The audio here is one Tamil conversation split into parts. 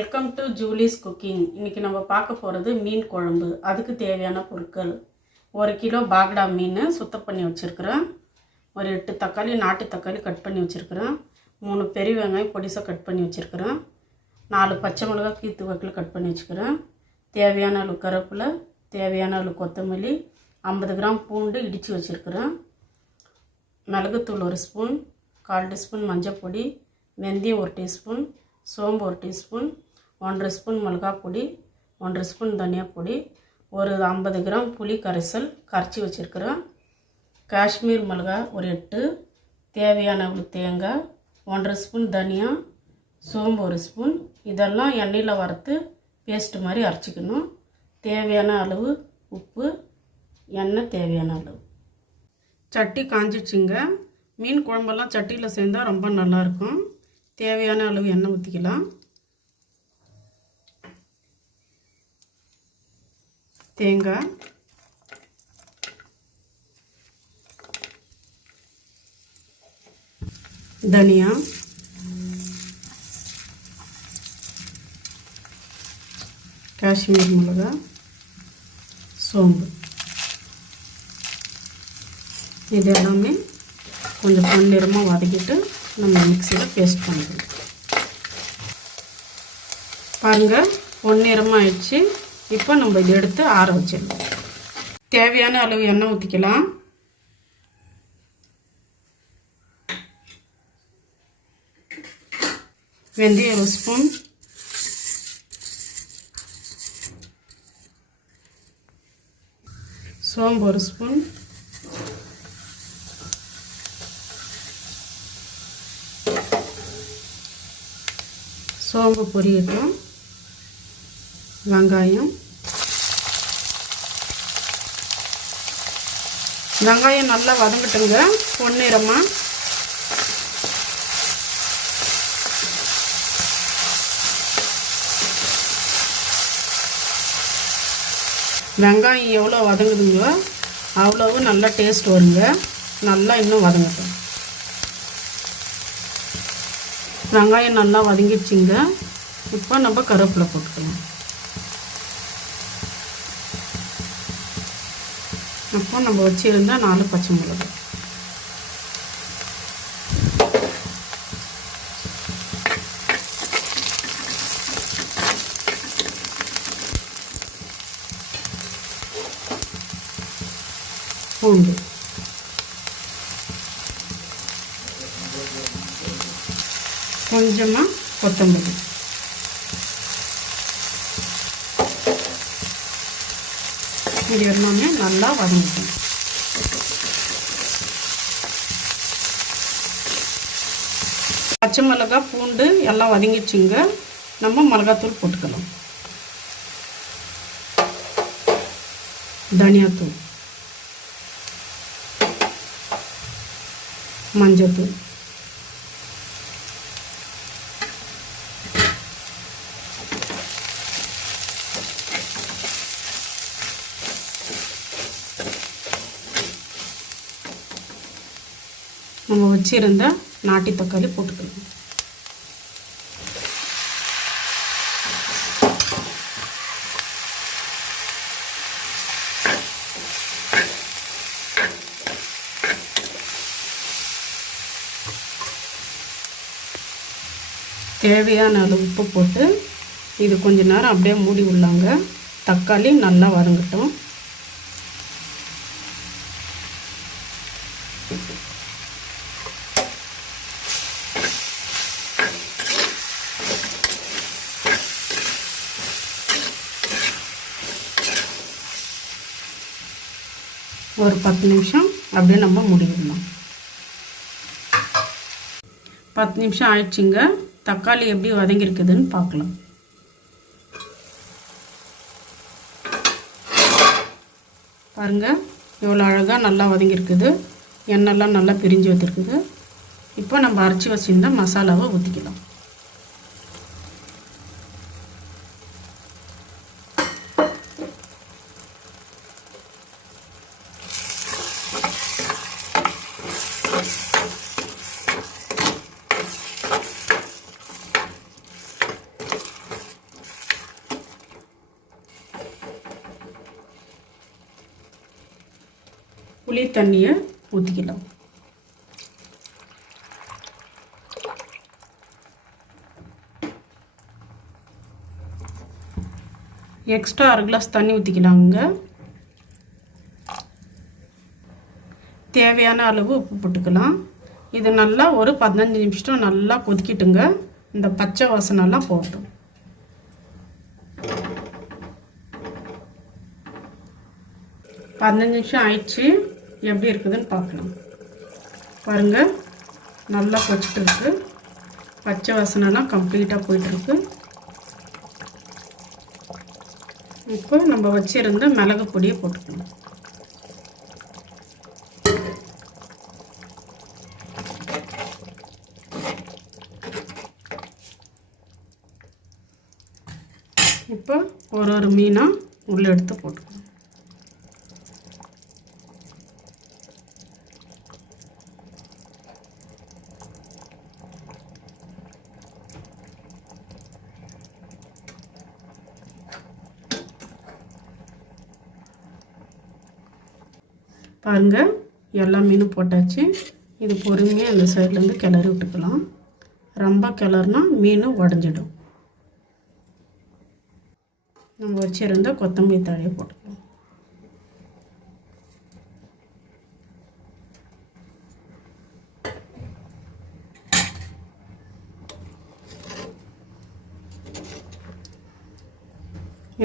Welcome to ஜூலிஸ் cooking. இன்றைக்கி நம்ம பார்க்க போகிறது மீன் குழம்பு. அதுக்கு தேவையான பொருட்கள்: 1 கிலோ பாகடா மீன் சுத்தம் பண்ணி வச்சுருக்கிறேன். ஒரு 8 தக்காளி, நாட்டு தக்காளி கட் பண்ணி வச்சுருக்கிறேன். 3 பெரிய வெங்காயம் பொடிசாக கட் பண்ணி வச்சுருக்கிறேன். 4 பச்சை மிளகாய் கீத்து வாக்கில் கட் பண்ணி வச்சுக்கிறேன். தேவையான அளவு கருவேப்பிலை, தேவையான அளவு கொத்தமல்லி, 50 கிராம் பூண்டு இடித்து வச்சுருக்கிறேன். மிளகுத்தூள் 1 ஸ்பூன், 1/4 டீஸ்பூன் மஞ்சள் பொடி, வெந்தயம் 1 டீஸ்பூன், சோம்பு 1 டீஸ்பூன், 1/2 ஸ்பூன் மிளகாய் பொடி, 1/2 ஸ்பூன் தனியா பொடி, ஒரு 50 கிராம் புளி கரைசல் கரைச்சி வச்சுருக்கிறேன். காஷ்மீர் மிளகாய் ஒரு 8, தேவையான அளவு தேங்காய், 1/2 ஸ்பூன் தனியா, சோம்பு 1 ஸ்பூன். இதெல்லாம் எண்ணெயில் வறுத்து பேஸ்ட்டு மாதிரி அரைச்சிக்கணும். தேவையான அளவு உப்பு, எண்ணெய் தேவையான அளவு. சட்டி காஞ்சிடுச்சுங்க. மீன் குழம்பெல்லாம் சட்டியில் சேர்ந்தால் ரொம்ப நல்லாயிருக்கும். தேவையான அளவு எண்ணெய் ஊற்றிக்கலாம். தேங்காய், தனியா, காஷ்மீர் மிளகாய், சோம்பு, இது எல்லாமே கொஞ்சம் பொன்னிறமாக வதக்கிட்டு நம்ம மிக்சியில் பேஸ்ட் பண்ணிக்கலாம். பாருங்கள், பொன்னிறமாக ஆயிடுச்சு. இப்போ நம்ம இதை எடுத்து ஆற வச்சிடலாம். தேவையான அளவு எண்ணெய் ஊற்றிக்கலாம். வெந்தயம் 1 ஸ்பூன், சோம்பு 1 ஸ்பூன், சோம்பு பொரியட்டும். வெங்காயம் நல்லா வதங்கட்டுங்க பொன்னிறமாக. வெங்காயம் எவ்வளோ வதங்குதுங்களோ அவ்வளவு நல்லா டேஸ்ட் வருங்க. நல்லா இன்னும் வதங்கட்டும். வெங்காயம் நல்லா வதங்கிடுச்சிங்க. இப்போ நம்ம கருவேப்பிலை போட்டுக்கலாம். அப்போ நம்ம வச்சுருந்தா 4 பச்சை மிளகாய், பூண்டு, கொஞ்சமாக கொத்தமல்லி, இது எல்லாமே நல்லா வதங்கிக்கணும். பச்சை மிளகாய், பூண்டு எல்லாம் வதங்கிடுச்சுங்க. நம்ம மிளகாத்தூள் போட்டுக்கலாம். தனியாத்தூள், மஞ்சத்தூள், நம்ம வச்சுருந்த நாட்டு தக்காளி போட்டுக்கலாம். தேவையான அளவு உப்பு போட்டு இது கொஞ்ச நேரம் அப்படியே மூடி விடலாங்க. தக்காளி நல்லா வதங்கட்டும். ஒரு 10 நிமிஷம் அப்படியே நம்ம மூடிடலாம். 10 நிமிஷம் ஆயிடுச்சுங்க. தக்காளி எப்படி வதங்கியிருக்குதுன்னு பார்க்கலாம். பாருங்கள், எவ்வளோ அழகாக நல்லா வதங்கியிருக்குது. எண்ணெய்லாம் நல்லா பிரிஞ்சு வந்துருக்குது. இப்போ நம்ம அரைச்சி வச்சுருந்த மசாலாவை ஊற்றிக்கலாம். புளி தண்ணியை ஊற்றிக்கலாம். எக்ஸ்ட்ரா 1/2 கிளாஸ் தண்ணி ஊற்றிக்கலாங்க. தேவையான அளவு உப்பு போட்டுக்கலாம். இது நல்லா ஒரு 15 நிமிஷம் நல்லா கொதிக்கிட்டுங்க. இந்த பச்சை வாசனைலாம் போகட்டும். பதினஞ்சு நிமிஷம் ஆயிடுச்சு. எப்படி இருக்குதுன்னு பார்க்கலாம். பாருங்கள், நல்லா கொதிச்சுட்டு இருக்கு. பச்சை வாசனைலாம் கம்ப்ளீட்டாக போயிட்டுருக்கு. இப்போ நம்ம வச்சுருந்த மிளகு பொடியை போட்டுக்கணும். இப்போ ஒரு மீனாக உள்ளே எடுத்து போட்டுக்கணும். பாருங்கள், எல்லா மீனும் போட்டாச்சு. இது பொறுமையாக அந்த சைட்லேருந்து கிளறி விட்டுக்கலாம். ரொம்ப கிளறுனா மீன் உடஞ்சிடும். நம்ம வச்சுருந்த கொத்தமல்லி தழையை போட்டுக்கலாம்.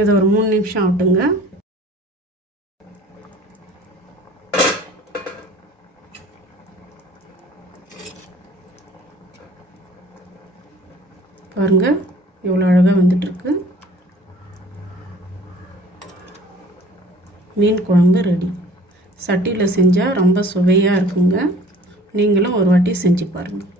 இது ஒரு 3 நிமிஷம் ஆகட்டுங்க. பாருங்கள், இவ்வளோ அழகாக வந்துட்டுருக்கு. மீன் குழம்பு ரெடி. சட்டியில் செஞ்சால் ரொம்ப சுவையாக இருக்குங்க. நீங்களும் ஒரு வாட்டி செஞ்சு பாருங்கள்.